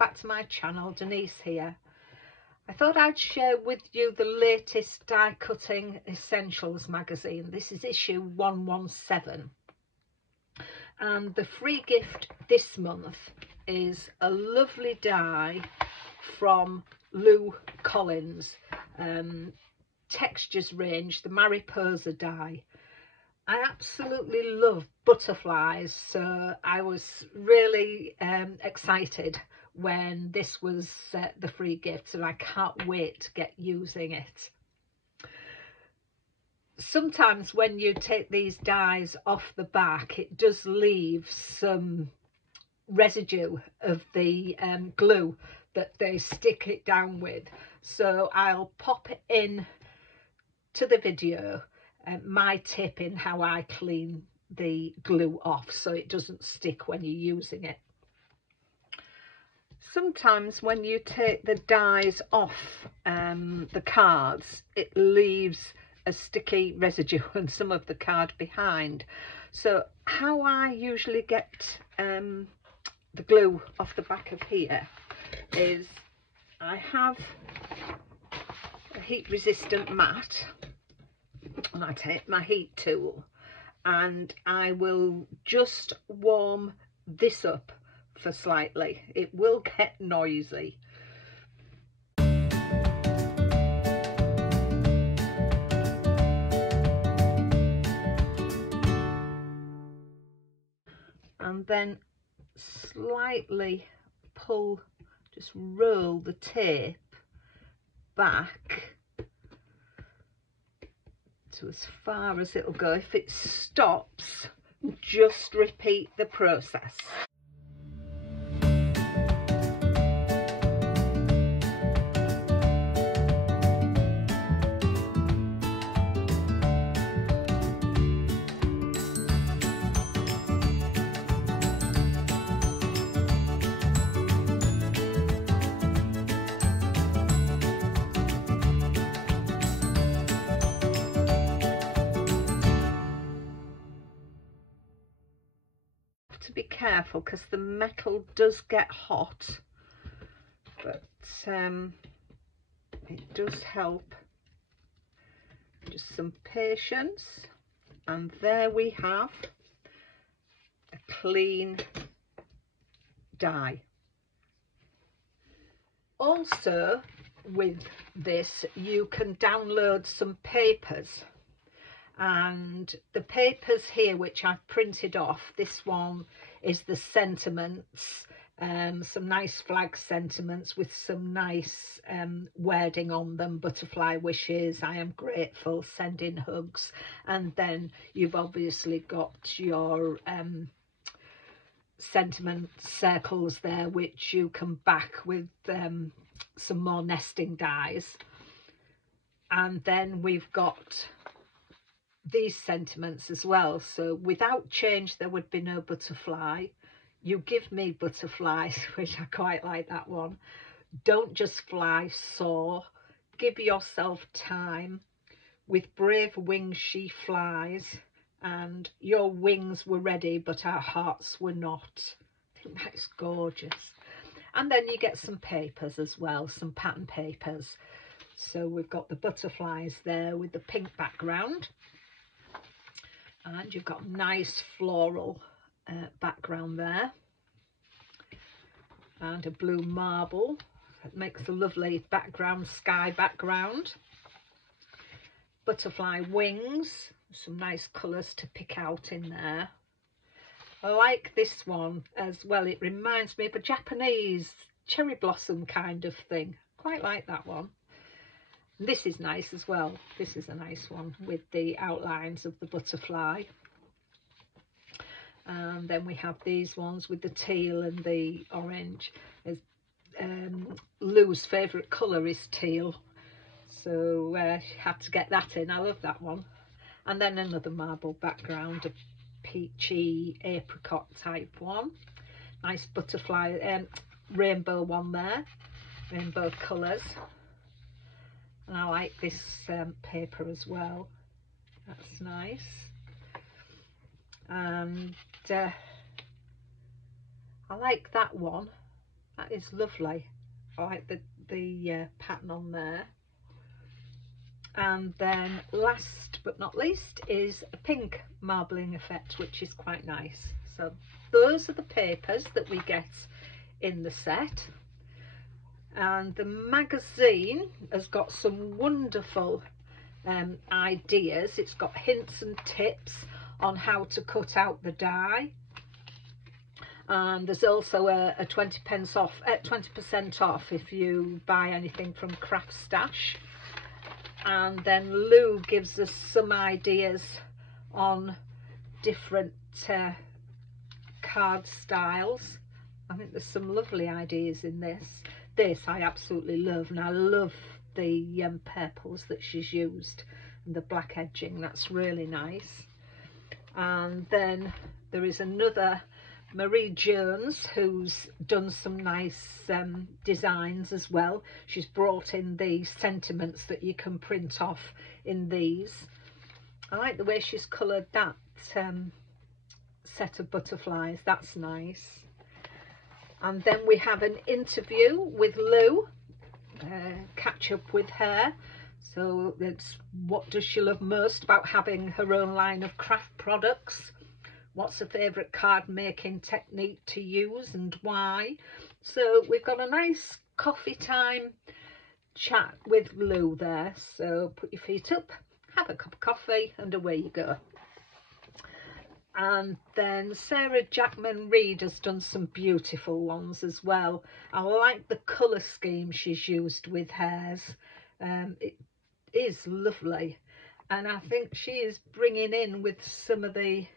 back to my channel. Denise here. I thought I'd share with you the latest Die Cutting Essentials magazine. This is issue 117. And the free gift this month is a lovely die from Lou Collins, Textures range, the Mariposa die. I absolutely love butterflies, so I was really excited when this was the free gift, and I can't wait to get using it. Sometimes when you take these dies off the back, it does leave some residue of the glue that they stick it down with, so I'll pop in to the video my tip in how I clean the glue off so it doesn't stick when you're using it. Sometimes when you take the dies off the cards, it leaves a sticky residue and some of the card behind. So how I usually get the glue off the back of here is I have a heat resistant mat, and I take my heat tool and I will just warm this up for slightly. It will get noisy. And then slightly pull, just roll the tape back to as far as it'll go. If it stops, just repeat the process. To be careful because the metal does get hot, but it does help. Just some patience, and there we have a clean die. Also with this you can download some papers, and the papers here which I've printed off, this one is the sentiments, some nice flag sentiments with some nice wording on them: butterfly wishes, I am grateful, sending hugs. And then you've obviously got your sentiment circles there, which you can back with some more nesting dies. And then we've got these sentiments as well. So without change there would be no butterfly. You give me butterflies, which I quite like that one. Don't just fly, soar. Give yourself time. With brave wings she flies, and your wings were ready but our hearts were not. I think that's gorgeous. And then you get some papers as well, some pattern papers. So we've got the butterflies there with the pink background, and you've got nice floral background there, and a blue marble that makes a lovely background, sky background. Butterfly wings, some nice colours to pick out in there. I like this one as well. It reminds me of a Japanese cherry blossom kind of thing. Quite like that one. This is nice as well. This is a nice one with the outlines of the butterfly. And then we have these ones with the teal and the orange. Lou's favourite colour is teal, so had to get that in. I love that one. And then another marble background, a peachy apricot type one. Nice butterfly, rainbow one there, rainbow colours. And I like this paper as well. That's nice. And I like that one. That is lovely. I like the pattern on there. And then last but not least is a pink marbling effect, which is quite nice. So those are the papers that we get in the set. And the magazine has got some wonderful ideas. It's got hints and tips on how to cut out the die. And there's also a 20% off if you buy anything from Craft Stash. And then Lou gives us some ideas on different card styles. I think there's some lovely ideas in this. This I absolutely love, and I love the purples that she's used and the black edging. That's really nice. And then there is another Marie Jones who's done some nice designs as well. She's brought in the sentiments that you can print off in these. I like the way she's coloured that set of butterflies. That's nice. And then we have an interview with Lou, catch up with her. So it's what does she love most about having her own line of craft products? What's her favourite card making technique to use and why? So we've got a nice coffee time chat with Lou there. So put your feet up, have a cup of coffee, and away you go. And then Sarah Jackman Reid has done some beautiful ones as well. I like the colour scheme she's used with hers. It is lovely. And I think she is bringing in with some of the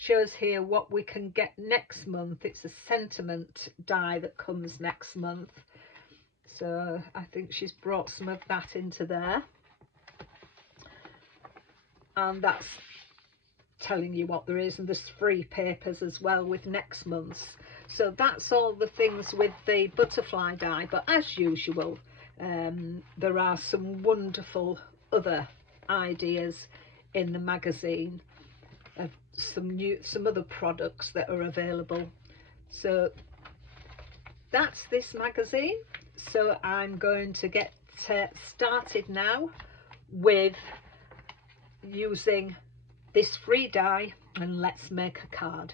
shows here what we can get next month. It's a sentiment die that comes next month. So I think she's brought some of that into there. And that's telling you what there is, and there's free papers as well with next month's. So that's all the things with the butterfly die, but as usual there are some wonderful other ideas in the magazine of some other products that are available. So that's this magazine. So I'm going to get started now with using this free die, and let's make a card.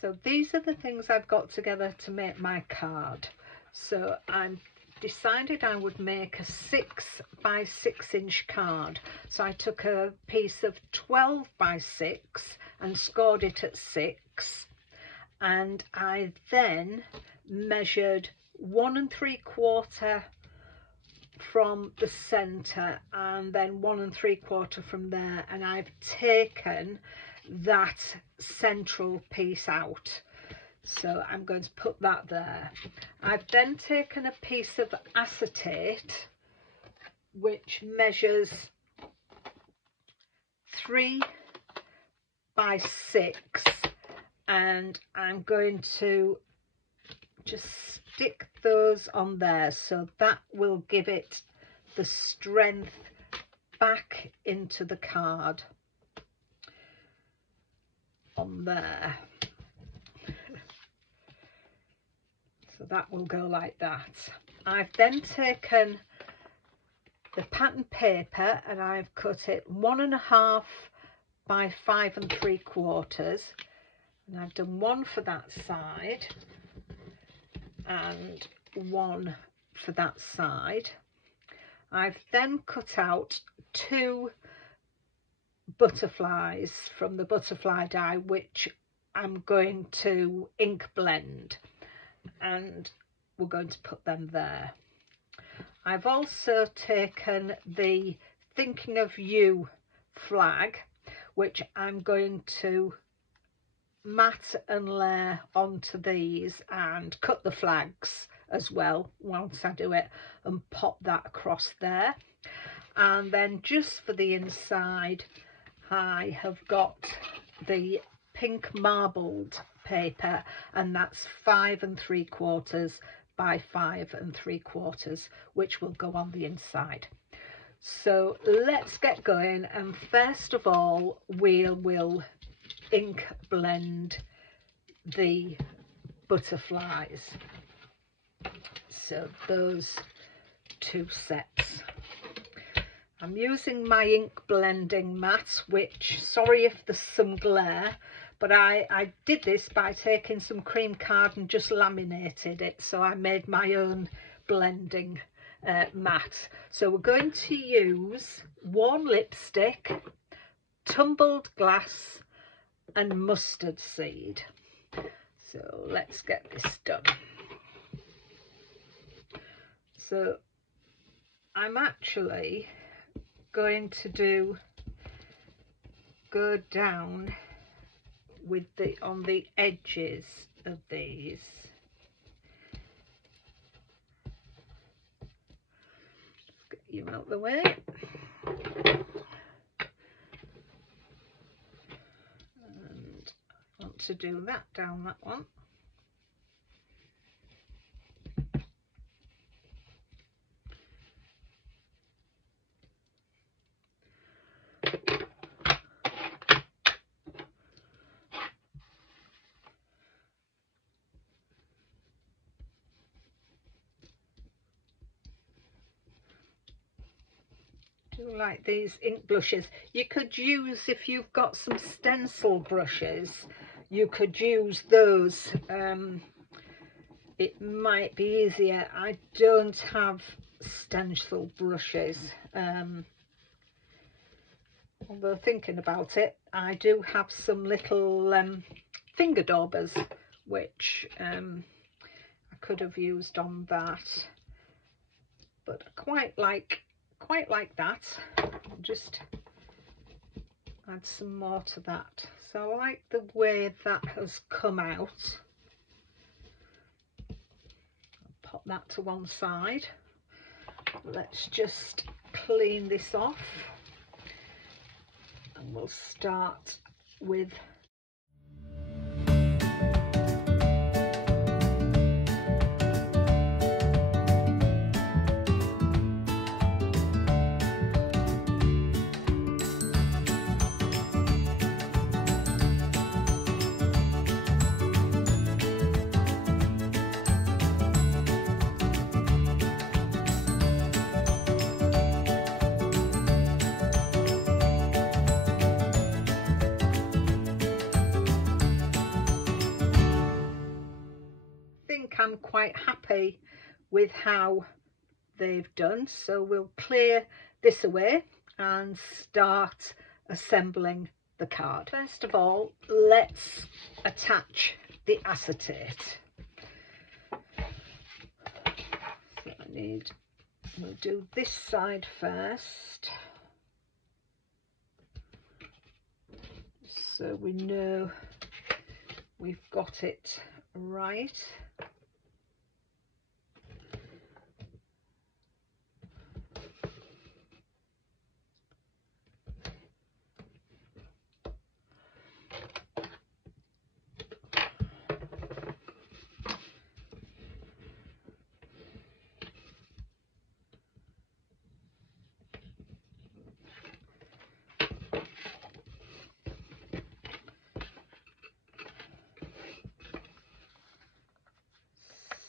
So these are the things I've got together to make my card. So I'm decided I would make a 6 by 6 inch card. So I took a piece of 12 by 6 and scored it at 6, and I then measured 1 3/4 from the center and then 1 3/4 from there, and I've taken that central piece out. So I'm going to put that there. I've then taken a piece of acetate which measures 3 by 6, and I'm going to just stick those on there, so that will give it the strength back into the card on there. So that will go like that. I've then taken the pattern paper and I've cut it 1.5 by 5 3/4, and I've done one for that side and one for that side. I've then cut out 2 butterflies from the butterfly die which I'm going to ink blend, and we're going to put them there. I've also taken the Thinking of You flag which I'm going to mat and layer onto these and cut the flags as well once I do it and pop that across there. And then just for the inside I have got the pink marbled paper, and that's 5 3/4 by 5 3/4, which will go on the inside. So let's get going, and first of all we will ink blend the butterflies. So those 2 sets. I'm using my ink blending mat, which, sorry if there's some glare, but I did this by taking some cream card and just laminated it, so I made my own blending mat. So we're going to use warm lipstick, tumbled glass and mustard seed. So let's get this done. So I'm actually going to go down with on the edges of these. Get you out the way. And I want to do that down that one. Do like these ink blushes. You could use, if you've got some stencil brushes, you could use those. It might be easier. I don't have stencil brushes, although thinking about it, I do have some little finger daubers which I could have used on that, but I quite like that. Just add some more to that. So I like the way that has come out. I'll pop that to one side. Let's just clean this off and we'll start with I'm quite happy with how they've done, so we'll clear this away and start assembling the card. First of all, let's attach the acetate. So we'll do this side first, so we know we've got it right.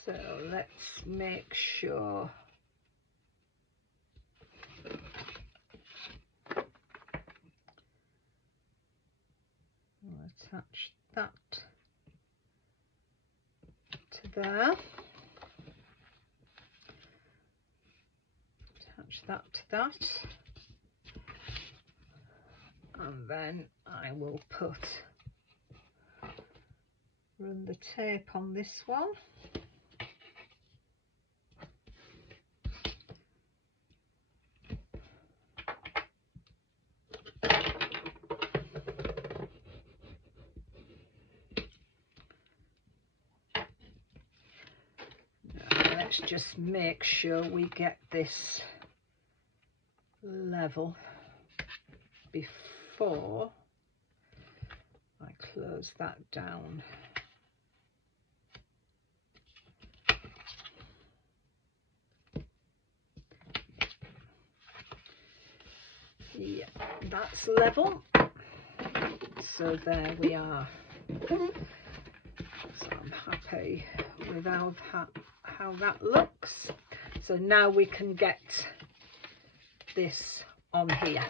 So let's make sure we'll attach that to there, attach that to that, and then I will run the tape on this one. Let's just make sure we get this level before I close that down. Yeah, that's level. So there we are. So I'm happy happy with how that looks. So now we can get this on here.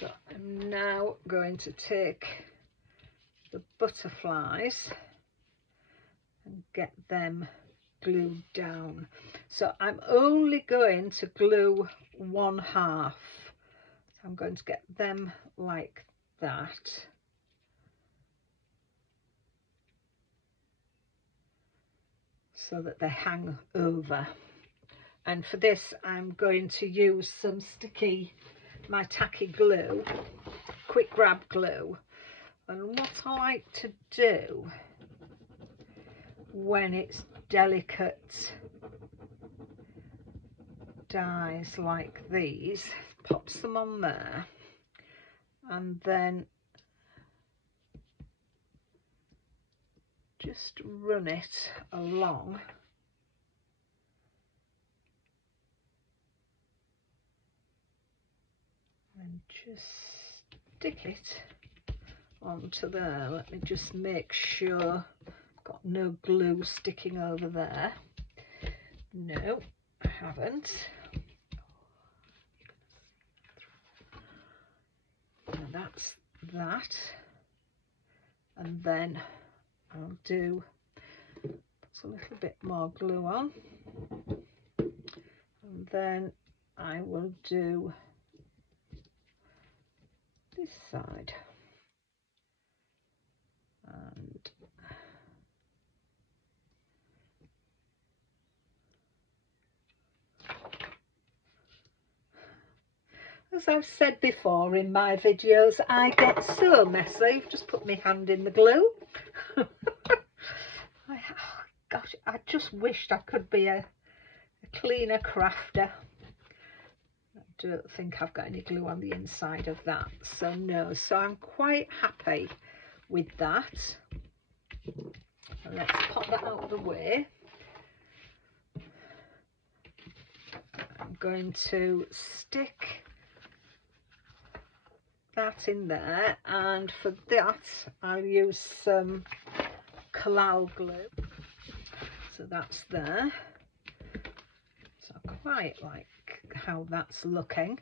So I'm now going to take the butterflies and get them glued down. So I'm only going to glue one half. So I'm going to get them like that. So that they hang over. And for this I'm going to use some my tacky glue, quick grab glue. And what I like to do when it's delicate dies like these, pops them on there and then just run it along and just stick it onto there. Let me just make sure I've got no glue sticking over there. No, I haven't. And that's that. And then I'll put a little bit more glue on. And then I will do this side. And as I've said before in my videos, I get so messy. I've just put my hand in the glue. Gosh, I just wished I could be a cleaner crafter. I don't think I've got any glue on the inside of that, so no. So I'm quite happy with that. And let's pop that out of the way. I'm going to stick that in there, and for that I'll use some collal glue. So that's there. So I quite like how that's looking.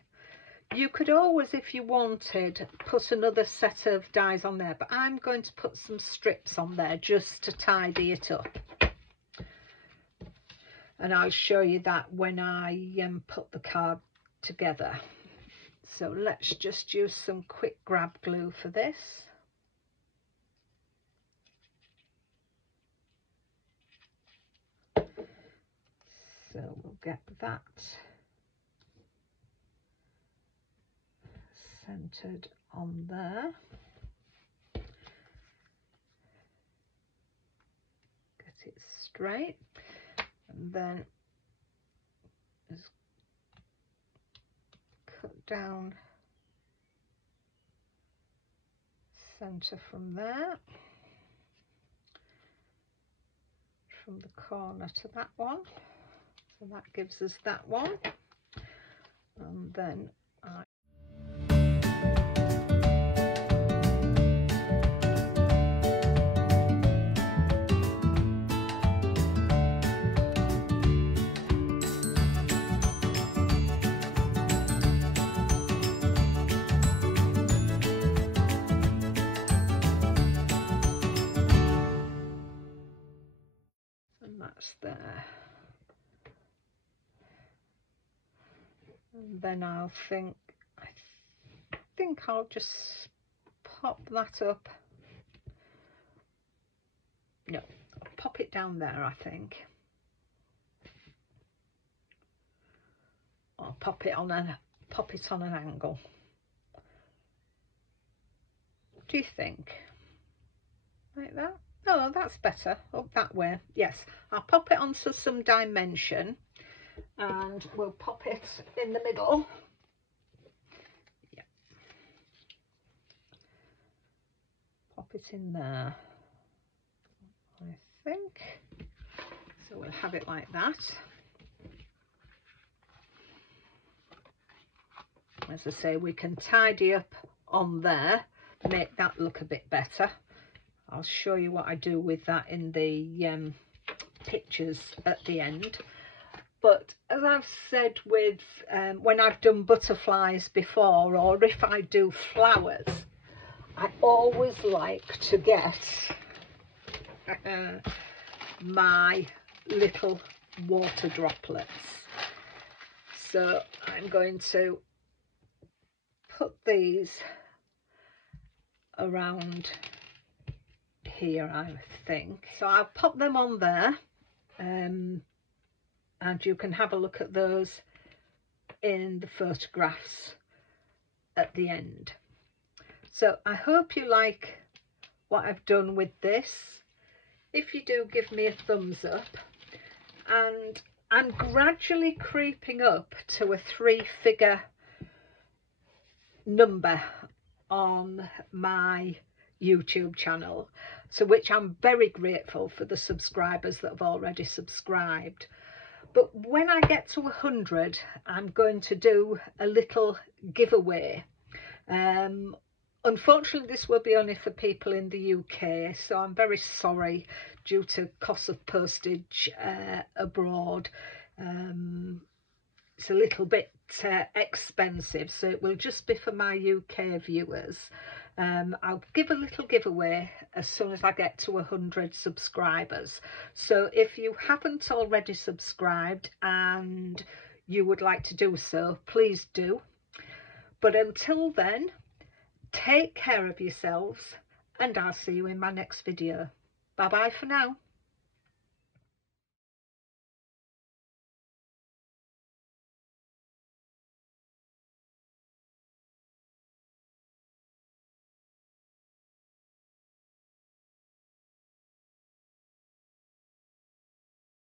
You could always, if you wanted, put another set of dies on there, but I'm going to put some strips on there just to tidy it up. And I'll show you that when I put the card together. So let's just use some quick grab glue for this. So we'll get that centered on there. Get it straight, and then just cut down center from there, from the corner to that one. So that gives us that one, and then that's there. And then I think I'll just pop that up. No, I'll pop it down there, I think. Or pop it on an angle. do you think? Like that? Oh, that's better. Up that way. Yes, I'll pop it onto some dimension and we'll pop it in the middle. Yeah. Pop it in there, I think. So we'll have it like that. As I say, we can tidy up on there, make that look a bit better. I'll show you what I do with that in the pictures at the end. But as I've said with when I've done butterflies before, or if I do flowers, I always like to get my little water droplets. So I'm going to put these around here, I think. So I'll pop them on there, and you can have a look at those in the photographs at the end. So I hope you like what I've done with this. If you do, give me a thumbs up. And I'm gradually creeping up to a 3-figure number on my YouTube channel, so which I'm very grateful for the subscribers that have already subscribed. But when I get to 100, I'm going to do a little giveaway. Unfortunately, this will be only for people in the UK, so I'm very sorry due to cost of postage abroad. It's a little bit expensive, so it will just be for my UK viewers. I'll give a little giveaway as soon as I get to 100 subscribers. So if you haven't already subscribed and you would like to do so, please do. But until then, take care of yourselves, and I'll see you in my next video. Bye bye for now.